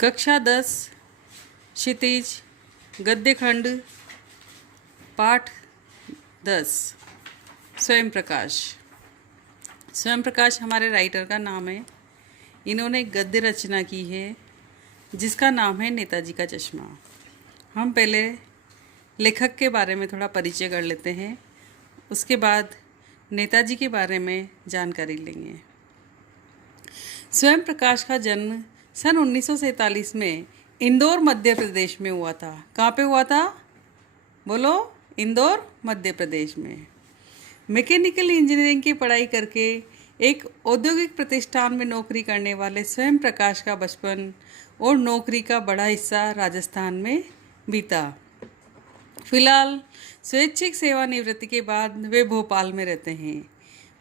कक्षा 10 क्षितिज गद्य खंड पाठ 10 स्वयं प्रकाश। स्वयं प्रकाश हमारे राइटर का नाम है। इन्होंने एक गद्य रचना की है जिसका नाम है नेताजी का चश्मा। हम पहले लेखक के बारे में थोड़ा परिचय कर लेते हैं, उसके बाद नेताजी के बारे में जानकारी लेंगे। स्वयं प्रकाश का जन्म सन 1947 में इंदौर मध्य प्रदेश में हुआ था। कहाँ पे हुआ था? बोलो। इंदौर मध्य प्रदेश में। मैकेनिकल इंजीनियरिंग की पढ़ाई करके एक औद्योगिक प्रतिष्ठान में नौकरी करने वाले स्वयं प्रकाश का बचपन और नौकरी का बड़ा हिस्सा राजस्थान में बीता। फिलहाल स्वैच्छिक सेवानिवृत्ति के बाद वे भोपाल में रहते हैं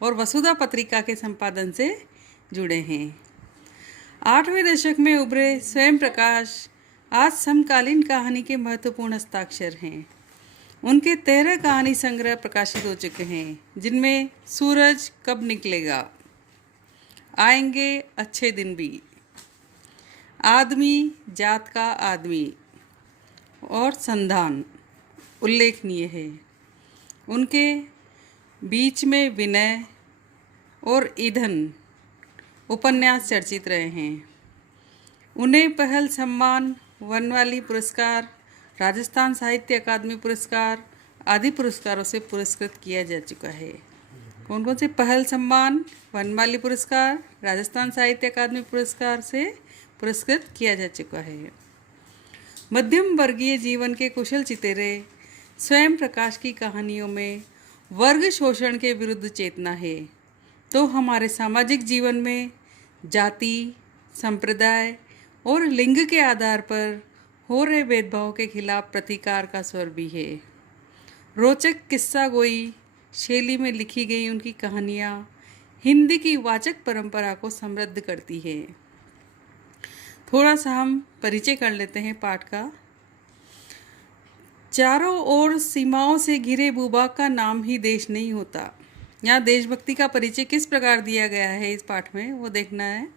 और वसुधा पत्रिका के संपादन से जुड़े हैं। 8वें दशक में उभरे स्वयं प्रकाश आज समकालीन कहानी के महत्वपूर्ण हस्ताक्षर हैं। उनके 13 कहानी संग्रह प्रकाशित हो चुके हैं, जिनमें सूरज कब निकलेगा, आएंगे अच्छे दिन भी, आदमी जात का आदमी और संधान उल्लेखनीय है। उनके बीच में विनय और ईंधन उपन्यास चर्चित रहे हैं। उन्हें पहल सम्मान, वनमाली पुरस्कार, राजस्थान साहित्य अकादमी पुरस्कार आदि पुरस्कारों से पुरस्कृत किया जा चुका है। कौन कौन से? पहल सम्मान, वनमाली पुरस्कार, राजस्थान साहित्य अकादमी पुरस्कार से पुरस्कृत किया जा चुका है। मध्यम वर्गीय जीवन के कुशल चितेरे स्वयं प्रकाश की कहानियों में वर्ग शोषण के विरुद्ध चेतना है, तो हमारे सामाजिक जीवन में जाति, संप्रदाय और लिंग के आधार पर हो रहे भेदभाव के खिलाफ प्रतिकार का स्वर भी है। रोचक किस्सा गोई शैली में लिखी गई उनकी कहानियाँ हिंदी की वाचक परंपरा को समृद्ध करती है। थोड़ा सा हम परिचय कर लेते हैं पाठ का। चारों ओर सीमाओं से घिरे भूभाग का नाम ही देश नहीं होता। यहाँ देशभक्ति का परिचय किस प्रकार दिया गया है इस पाठ में, वो देखना है।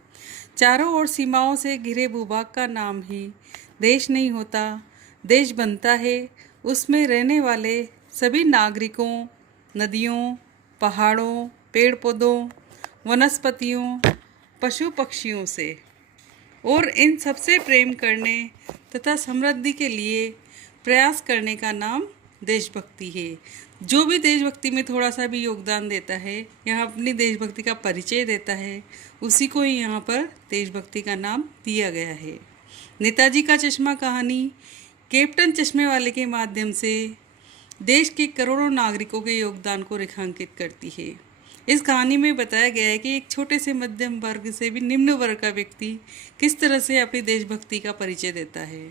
चारों ओर सीमाओं से घिरे भूभाग का नाम ही देश नहीं होता। देश बनता है उसमें रहने वाले सभी नागरिकों, नदियों, पहाड़ों, पेड़ पौधों, वनस्पतियों, पशु पक्षियों से, और इन सबसे प्रेम करने तथा समृद्धि के लिए प्रयास करने का नाम देशभक्ति है। जो भी देशभक्ति में थोड़ा सा भी योगदान देता है, यहाँ अपनी देशभक्ति का परिचय देता है, उसी को ही यहाँ पर देशभक्ति का नाम दिया गया है। नेताजी का चश्मा कहानी कैप्टन चश्मे वाले के माध्यम से देश के करोड़ों नागरिकों के योगदान को रेखांकित करती है। इस कहानी में बताया गया है कि एक छोटे से मध्यम वर्ग से भी निम्न वर्ग का व्यक्ति किस तरह से अपनी देशभक्ति का परिचय देता है।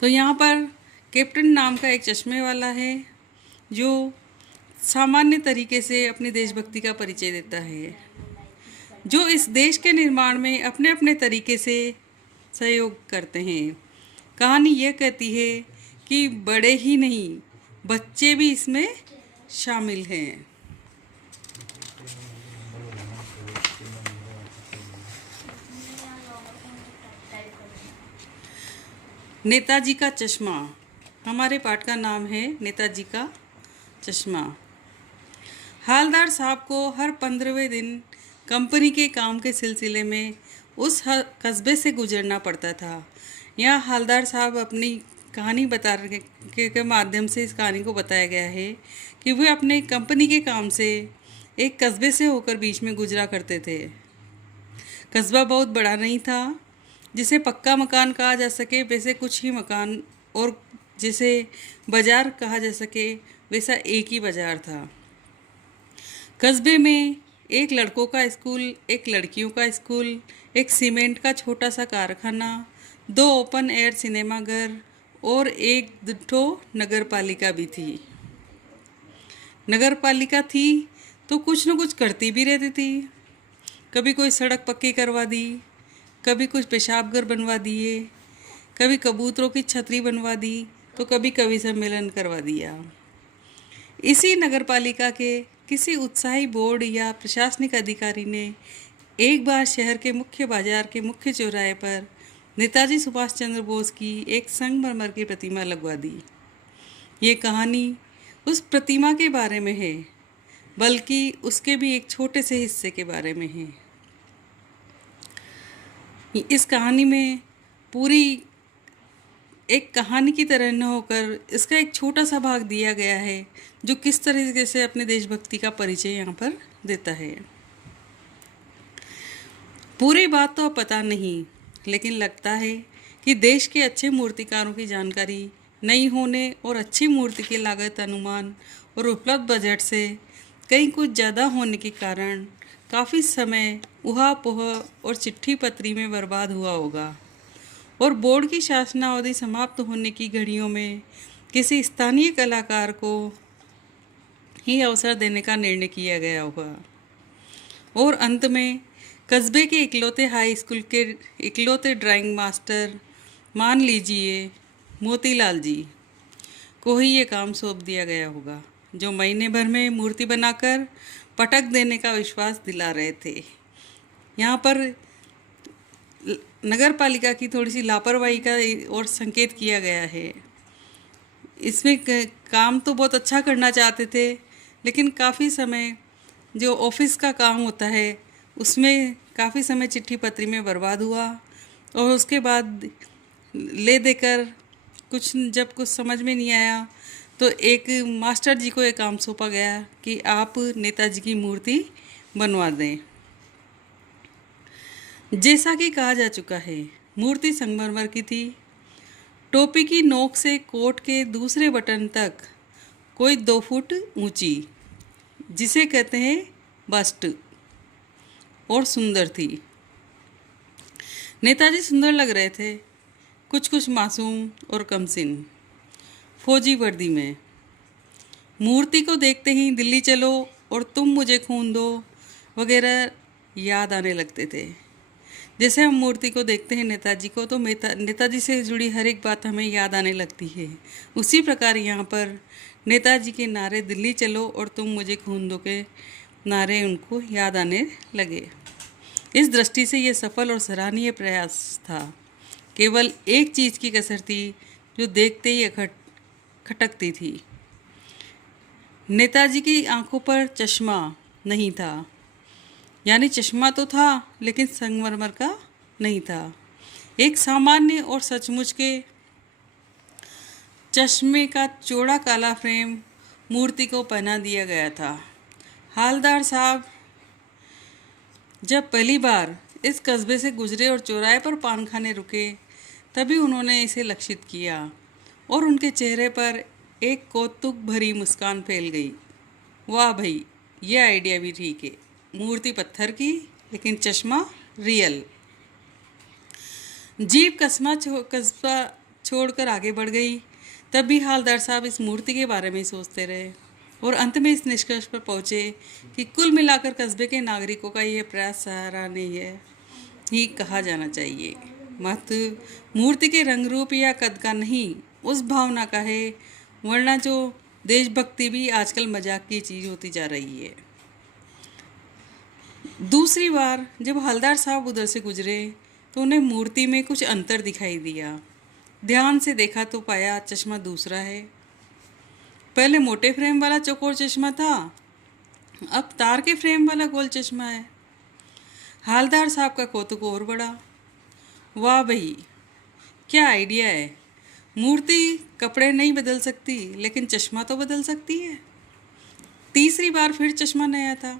तो यहाँ पर कैप्टन नाम का एक चश्मे वाला है जो सामान्य तरीके से अपनी देशभक्ति का परिचय देता है, जो इस देश के निर्माण में अपने अपने तरीके से सहयोग करते हैं। कहानी यह कहती है कि बड़े ही नहीं, बच्चे भी इसमें शामिल हैं। नेताजी का चश्मा। हमारे पाठ का नाम है नेताजी का चश्मा। हालदार साहब को हर 15वें दिन कंपनी के काम के सिलसिले में उस कस्बे से गुजरना पड़ता था। यहाँ हालदार साहब अपनी कहानी बता के माध्यम से इस कहानी को बताया गया है कि वे अपने कंपनी के काम से एक कस्बे से होकर बीच में गुजरा करते थे। कस्बा बहुत बड़ा नहीं था, जिसे पक्का मकान कहा जा सके वैसे कुछ ही मकान, और जिसे बाजार कहा जा सके वैसा एक ही बाजार था। कस्बे में एक लड़कों का स्कूल, एक लड़कियों का स्कूल, एक सीमेंट का छोटा सा कारखाना, 2 ओपन एयर सिनेमा घर और एक ठो नगर पालिका भी थी। नगर पालिका थी तो कुछ न कुछ करती भी रहती थी। कभी कोई सड़क पक्की करवा दी, कभी कुछ पेशाब घर बनवा दिए, कभी कबूतरों की छतरी बनवा दी, तो कभी कवि सम्मेलन करवा दिया। इसी नगरपालिका के किसी उत्साही बोर्ड या प्रशासनिक अधिकारी ने एक बार शहर के मुख्य बाजार के मुख्य चौराहे पर नेताजी सुभाष चंद्र बोस की एक संगमरमर की प्रतिमा लगवा दी। ये कहानी उस प्रतिमा के बारे में है, बल्कि उसके भी एक छोटे से हिस्से के बारे में है। इस कहानी में पूरी एक कहानी की तरह न होकर इसका एक छोटा सा भाग दिया गया है, जो किस तरीके से अपने देशभक्ति का परिचय यहाँ पर देता है। पूरी बात तो अब पता नहीं, लेकिन लगता है कि देश के अच्छे मूर्तिकारों की जानकारी नहीं होने और अच्छी मूर्ति की लागत अनुमान और उपलब्ध बजट से कहीं कुछ ज़्यादा होने के कारण काफ़ी समय उहा-पोह और चिट्ठी पत्री में बर्बाद हुआ होगा और बोर्ड की शासनावधि समाप्त होने की घड़ियों में किसी स्थानीय कलाकार को ही अवसर देने का निर्णय किया गया होगा और अंत में कस्बे के इकलौते हाई स्कूल के इकलौते ड्राइंग मास्टर, मान लीजिए मोतीलाल जी, को ही ये काम सौंप दिया गया होगा, जो महीने भर में मूर्ति बनाकर पटक देने का विश्वास दिला रहे थे। यहाँ पर नगर पालिका की थोड़ी सी लापरवाही का और संकेत किया गया है। इसमें काम तो बहुत अच्छा करना चाहते थे, लेकिन काफ़ी समय जो ऑफिस का काम होता है उसमें काफ़ी समय चिट्ठी पत्री में बर्बाद हुआ और उसके बाद ले देकर जब कुछ समझ में नहीं आया तो एक मास्टर जी को ये काम सौंपा गया कि आप नेताजी की मूर्ति बनवा दें। जैसा कि कहा जा चुका है, मूर्ति संगमरमर की थी। टोपी की नोक से कोट के दूसरे बटन तक कोई 2 फुट ऊंची, जिसे कहते हैं बस्ट, और सुंदर थी। नेताजी सुंदर लग रहे थे, कुछ मासूम और कमसिन, फौजी वर्दी में। मूर्ति को देखते ही दिल्ली चलो और तुम मुझे खून दो वगैरह याद आने लगते थे। जैसे हम मूर्ति को देखते हैं नेताजी को, तो नेताजी से जुड़ी हर एक बात हमें याद आने लगती है। उसी प्रकार यहाँ पर नेताजी के नारे दिल्ली चलो और तुम मुझे खून दो के नारे उनको याद आने लगे। इस दृष्टि से ये सफल और सराहनीय प्रयास था। केवल एक चीज़ की कसर थी जो देखते ही खटकती थी। नेताजी की आंखों पर चश्मा नहीं था, यानी चश्मा तो था लेकिन संगमरमर का नहीं था। एक सामान्य और सचमुच के चश्मे का चौड़ा काला फ्रेम मूर्ति को पहना दिया गया था। हालदार साहब जब पहली बार इस कस्बे से गुजरे और चौराहे पर पान खाने रुके, तभी उन्होंने इसे लक्षित किया और उनके चेहरे पर एक कौतुक भरी मुस्कान फैल गई। वाह भाई, ये आइडिया भी ठीक है। मूर्ति पत्थर की लेकिन चश्मा रियल। जीप कस्बा छोड़कर आगे बढ़ गई। तब भी हालदार साहब इस मूर्ति के बारे में सोचते रहे और अंत में इस निष्कर्ष पर पहुँचे कि कुल मिलाकर कस्बे के नागरिकों का यह प्रयास सराहनीय ही कहा जाना चाहिए। महत्व मूर्ति के रंग रूप या कद का नहीं, उस भावना का है, वरना जो देशभक्ति भी आजकल मजाक की चीज़ होती जा रही है। दूसरी बार जब हलदार साहब उधर से गुजरे तो उन्हें मूर्ति में कुछ अंतर दिखाई दिया। ध्यान से देखा तो पाया चश्मा दूसरा है। पहले मोटे फ्रेम वाला चौकोर चश्मा था, अब तार के फ्रेम वाला गोल चश्मा है। हालदार साहब का कौतुक और बड़ा। वाह भाई, क्या आइडिया है। मूर्ति कपड़े नहीं बदल सकती, लेकिन चश्मा तो बदल सकती है। तीसरी बार फिर चश्मा नया था।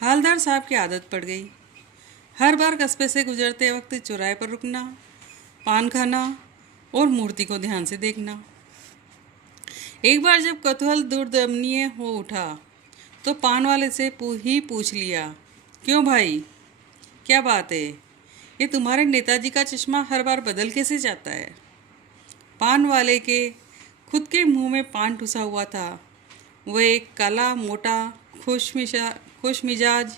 हालदार साहब की आदत पड़ गई, हर बार कस्बे से गुजरते वक्त चौराहे पर रुकना, पान खाना और मूर्ति को ध्यान से देखना। एक बार जब कौतूहल दुर्दमनीय हो उठा तो पान वाले से पूछ लिया, क्यों भाई, क्या बात है, ये तुम्हारे नेताजी का चश्मा हर बार बदल कैसे जाता है। पान वाले के खुद के मुंह में पान ठुसा हुआ था। वह एक काला मोटा खुश मिजाज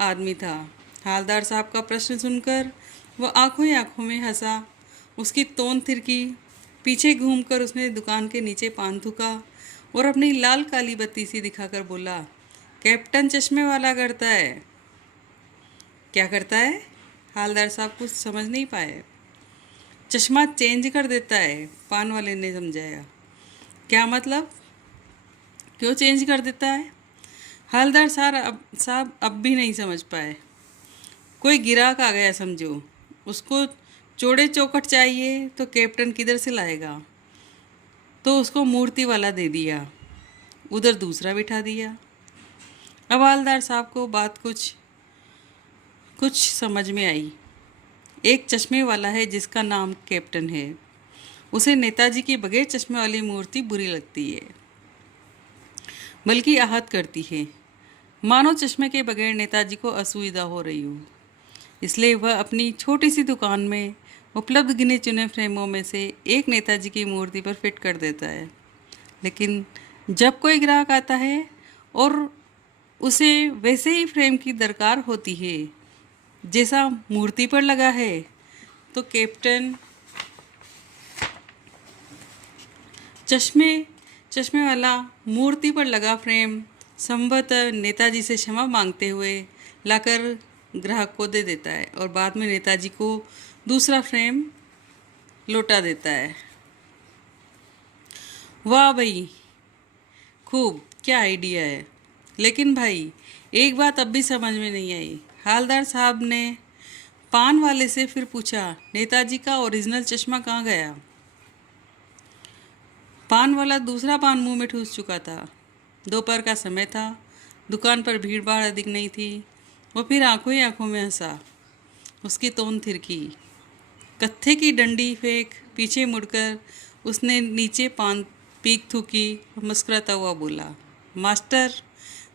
आदमी था। हालदार साहब का प्रश्न सुनकर वह आंखों ही आंखों में हंसा। उसकी तोन थिरकी। पीछे घूमकर उसने दुकान के नीचे पान थूका और अपनी लाल काली बत्ती सी दिखाकर बोला, कैप्टन चश्मे वाला करता है। क्या करता है? हालदार साहब कुछ समझ नहीं पाए। चश्मा चेंज कर देता है, पान वाले ने समझाया। क्या मतलब? क्यों चेंज कर देता है? हालदार साहब अब भी नहीं समझ पाए। कोई गिराक आ गया समझो, उसको चौड़े चौखट चाहिए तो कैप्टन किधर से लाएगा, तो उसको मूर्ति वाला दे दिया, उधर दूसरा बिठा दिया। अब हालदार साहब को बात कुछ कुछ समझ में आई। एक चश्मे वाला है जिसका नाम कैप्टन है, उसे नेताजी के बगैर चश्मे वाली मूर्ति बुरी लगती है, बल्कि आहत करती है, मानो चश्मे के बगैर नेताजी को असुविधा हो रही हो। इसलिए वह अपनी छोटी सी दुकान में उपलब्ध गिने चुने फ्रेमों में से एक नेताजी की मूर्ति पर फिट कर देता है। लेकिन जब कोई ग्राहक आता है और उसे वैसे ही फ्रेम की दरकार होती है जैसा मूर्ति पर लगा है, तो कैप्टन चश्मे वाला मूर्ति पर लगा फ्रेम संभवतः नेताजी से क्षमा मांगते हुए लाकर ग्राहक को दे देता है और बाद में नेताजी को दूसरा फ्रेम लौटा देता है। वाह भाई, खूब, क्या आइडिया है। लेकिन भाई, एक बात अब भी समझ में नहीं आई। हालदार साहब ने पान वाले से फिर पूछा, नेताजी का ओरिजिनल चश्मा कहाँ गया? पान वाला दूसरा पान मुंह में ठूस चुका था। दोपहर का समय था, दुकान पर भीड़ भाड़ अधिक नहीं थी। वो फिर आंखों ही आंखों में हंसा। उसकी तोन थिरकी। कत्थे की डंडी फेंक पीछे मुड़कर उसने नीचे पान पीक थूकी और मुस्कुराता हुआ बोला, मास्टर,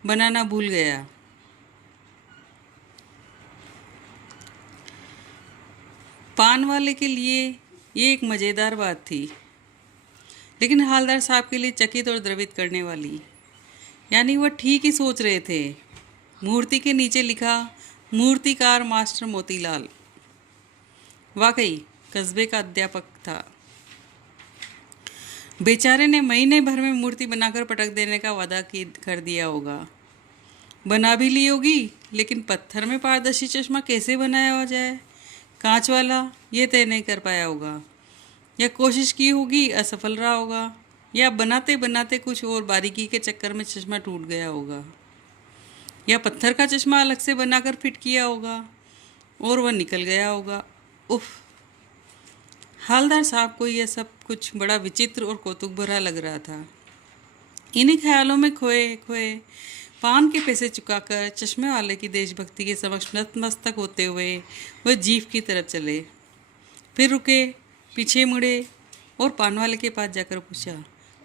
बनाना भूल गया। पान वाले के लिए ये एक मज़ेदार बात थी, लेकिन हालदार साहब के लिए चकित और द्रवित करने वाली। यानी वह ठीक ही सोच रहे थे। मूर्ति के नीचे लिखा, मूर्तिकार मास्टर मोतीलाल। वाकई कस्बे का अध्यापक था। बेचारे ने महीने भर में मूर्ति बनाकर पटक देने का वादा कर दिया होगा। बना भी ली होगी, लेकिन पत्थर में पारदर्शी चश्मा कैसे बनाया हो जाए, कांच वाला, ये तय नहीं कर पाया होगा। या कोशिश की होगी, असफल रहा होगा, या बनाते बनाते कुछ और बारीकी के चक्कर में चश्मा टूट गया होगा, या पत्थर का चश्मा अलग से बनाकर फिट किया होगा और वह निकल गया होगा। उफ! हालदार साहब को यह सब कुछ बड़ा विचित्र और कौतुक भरा लग रहा था। इन्हीं ख्यालों में खोए खोए पान के पैसे चुकाकर चश्मे वाले की देशभक्ति के समक्ष नतमस्तक होते हुए वह जीप की तरफ चले। फिर रुके, पीछे मुड़े और पान वाले के पास जाकर पूछा,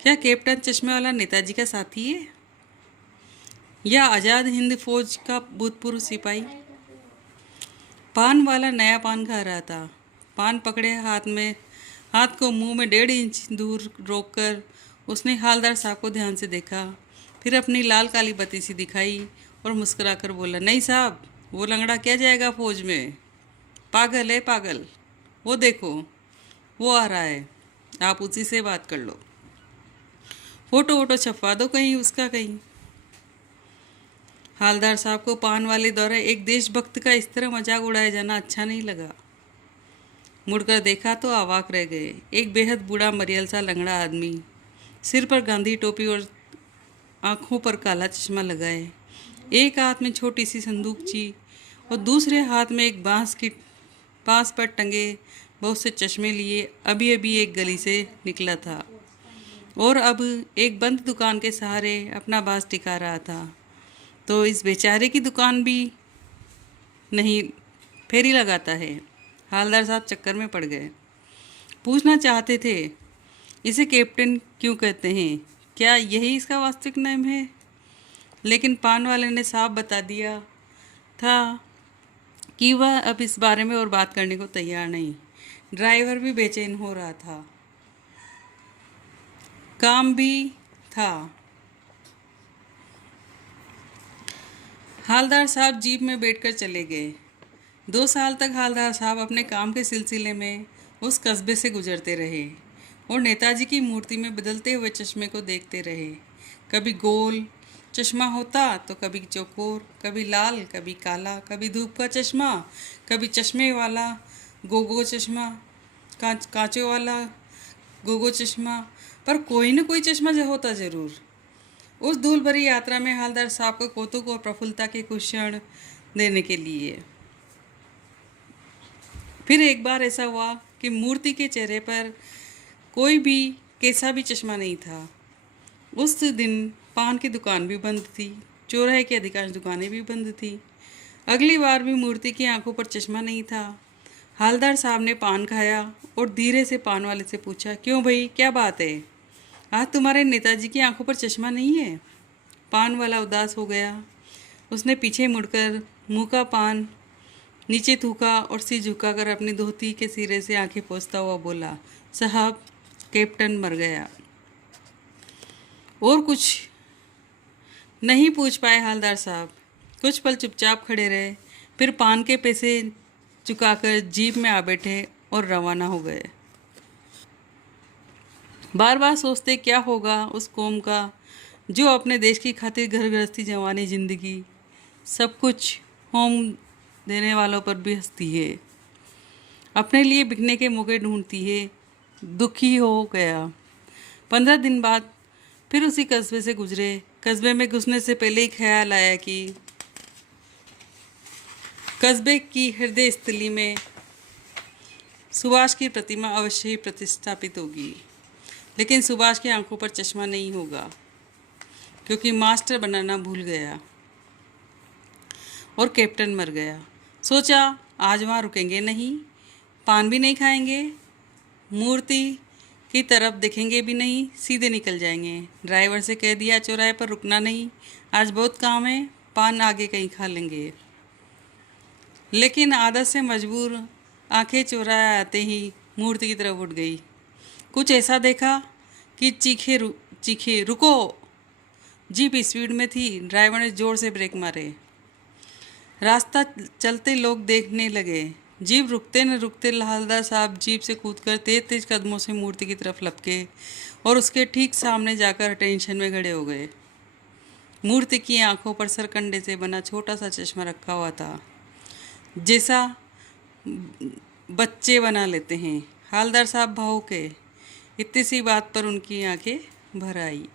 क्या कैप्टन चश्मे वाला नेताजी का साथी है या आज़ाद हिंद फौज का भूतपूर्व सिपाही? पान वाला नया पान खा रहा था। पान पकड़े हाथ को मुंह में 1.5 इंच दूर रोककर उसने हालदार साहब को ध्यान से देखा, फिर अपनी लाल काली बत्ती सी दिखाई और मुस्कुराकर बोला, नहीं साहब, वो लंगड़ा क्या जाएगा फौज में, पागल है पागल। वो देखो, वो आ रहा है, आप उसी से बात कर लो, फोटो वोटो छपवा दो कहीं उसका कहीं। हालदार साहब को पान वाले द्वारा एक देशभक्त का इस तरह मजाक उड़ाया जाना अच्छा नहीं लगा। मुड़कर देखा तो अवाक रह गए। एक बेहद बूढ़ा मरियल सा लंगड़ा आदमी, सिर पर गांधी टोपी और आँखों पर काला चश्मा लगाए, एक हाथ में छोटी सी संदूकची और दूसरे हाथ में एक बांस पर टंगे बहुत से चश्मे लिए अभी अभी एक गली से निकला था और अब एक बंद दुकान के सहारे अपना बांस टिका रहा था। तो इस बेचारे की दुकान भी नहीं फेरी लगाता है। हालदार साहब चक्कर में पड़ गए। पूछना चाहते थे, इसे कैप्टन क्यों कहते हैं, क्या यही इसका वास्तविक नाम है? लेकिन पान वाले ने साफ बता दिया था कि वह अब इस बारे में और बात करने को तैयार नहीं। ड्राइवर भी बेचैन हो रहा था, काम भी था। हालदार साहब जीप में बैठकर चले गए। 2 साल तक हालदार साहब अपने काम के सिलसिले में उस कस्बे से गुजरते रहे और नेताजी की मूर्ति में बदलते हुए चश्मे को देखते रहे। कभी गोल, चश्मा होता तो कभी चौकोर, कभी लाल, कभी काला, कभी धूप का चश्मा, कभी चश्मे वाला गोगो चश्मा, कांचों वाला गोगो चश्मा, पर कोई न कोई चश्मा जो होता जरूर। उस धूल भरी यात्रा में हवलदार साहब को कौतुक और प्रफुल्लता के कुछ क्षण देने के लिए। फिर एक बार ऐसा हुआ कि मूर्ति के चेहरे पर कोई भी कैसा भी चश्मा नहीं था। उस दिन पान की दुकान भी बंद थी, चौराहे की अधिकांश दुकानें भी बंद थी। अगली बार भी मूर्ति की आंखों पर चश्मा नहीं था। हवलदार साहब ने पान खाया और धीरे से पान वाले से पूछा, क्यों भाई, क्या बात है? आज तुम्हारे नेताजी की आंखों पर चश्मा नहीं है? पान वाला उदास हो गया। उसने पीछे मुड़कर मुंह का पान नीचे थूका और सिर झुकाकर अपनी धोती के सिरे से आंखें पोंछता हुआ बोला, साहब, कैप्टन मर गया। और कुछ नहीं पूछ पाए हवलदार साहब। कुछ पल चुपचाप खड़े रहे, फिर पान के पैसे चुकाकर जीप में आ बैठे और रवाना हो गए। बार बार सोचते क्या होगा उस कौम का जो अपने देश की खातिर घर गृहस्थी, जवानी, जिंदगी सब कुछ होम देने वालों पर भी हंसती है, अपने लिए बिकने के मौके ढूंढती है। दुखी हो गया। 15 दिन बाद फिर उसी कस्बे से गुजरे। कस्बे में घुसने से पहले ही ख्याल आया कि कस्बे की हृदय स्थली में सुभाष की प्रतिमा अवश्य ही प्रतिष्ठापित होगी, लेकिन सुभाष की आंखों पर चश्मा नहीं होगा, क्योंकि मास्टर बनाना भूल गया और कैप्टन मर गया। सोचा आज वहाँ रुकेंगे नहीं, पान भी नहीं खाएंगे, मूर्ति की तरफ देखेंगे भी नहीं, सीधे निकल जाएंगे। ड्राइवर से कह दिया चौराहे पर रुकना नहीं, आज बहुत काम है, पान आगे कहीं खा लेंगे। लेकिन आदत से मजबूर आंखें चौराहे आते ही मूर्ति की तरफ उठ गई। कुछ ऐसा देखा कि चीखे रुको। जीप स्पीड में थी। ड्राइवर ने जोर से ब्रेक मारे। रास्ता चलते लोग देखने लगे। जीप रुकते न रुकते हवलदार साहब जीप से कूदकर तेज तेज कदमों से मूर्ति की तरफ लपके और उसके ठीक सामने जाकर टेंशन में खड़े हो गए। मूर्ति की आंखों पर सरकंडे से बना छोटा सा चश्मा रखा हुआ था, जैसा बच्चे बना लेते हैं। हवलदार साहब भावुक है। इतनी सी बात पर उनकी आंखें भर आई।